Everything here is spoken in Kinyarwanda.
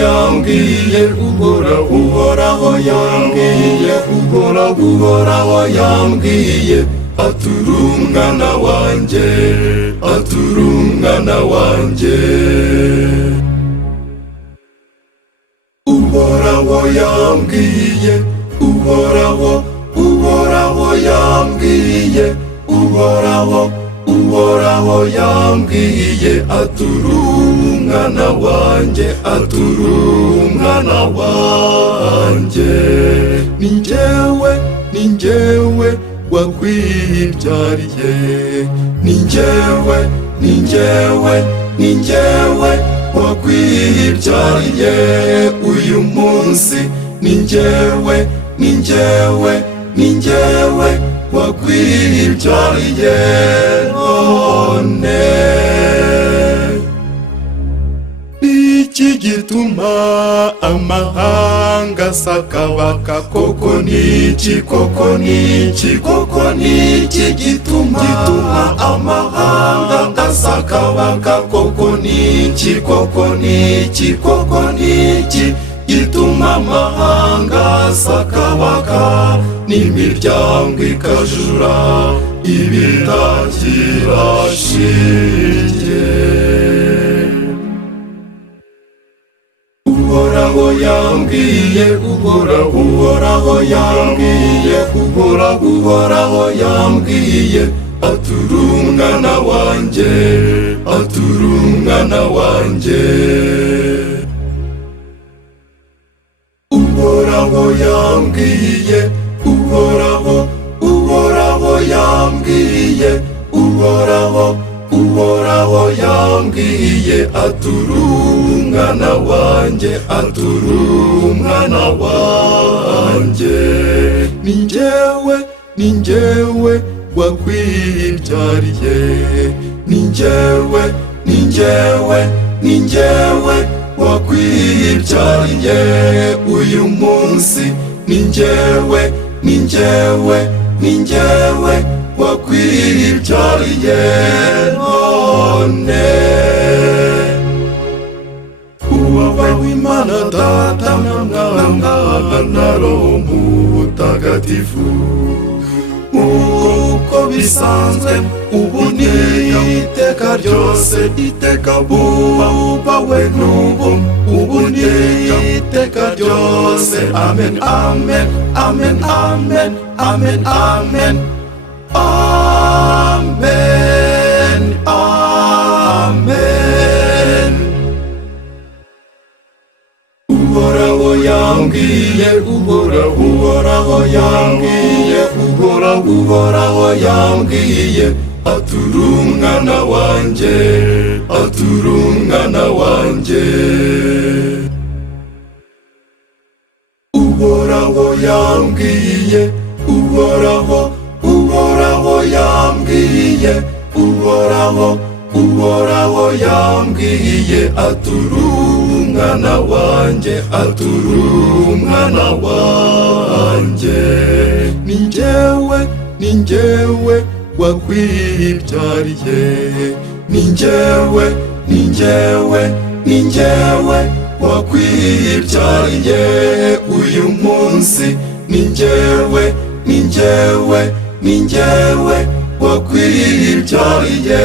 yambwiye, uhoraho yambwiye, uhoraho yambwiye, atura umwana wanjye, atura umwana wanjye. Uhoraho yambwiye, uhoraho yambwiye, uhoraho yambwiye, atura umwana wanjye, atura umwana wanjye. Ni njyewe wakwibyariye, ni njyewe wakwibyariye. Uyu munsi ni njyewe wakwibyariye none. Iki gituma amahanga sakabaka, koko niki gituma amahanga asakabaka, koko niki gituma amahanga asakabaka, n'imiryango ikajura ibitagira shinge. Uhoraho yambwiye, uhoraho yambwiye, uhoraho yambwiye, atura umwana wanjye, atura umwana wanjye. Uhoraho yambwiye, uhoraho yambwiye, uhoraho yambwiye, atura umwana wanjye, atura umwana wanjye. Ni njyewe wakwibyariye, ni njyewe wakwibyariye. Uyu munsi ni njyewe wakwibyariye none. Uwawe w'Imana Data na Mwana na Roho Mutagatifu, uko bisanzwe ubu n'iteka ryose, iteka bubawe n'ubu, ubu n'iteka ryose. Amen, amen, amen, amen, amen, amen, amen, amen. Uhoraho yambwiye, uhoraho yambwiye, uhoraho yambwiye, atura umwana wanjye, atura umwana wanjye. Uhoraho yambwiye, uhoraho yambwiye, uhoraho yambwiye, atura umwana wanjye, atura umwana wanjye. Ni njyewe wakwibyariye, ni njyewe wakwibyariye. Uyu munsi ni njyewe wakwibyariye.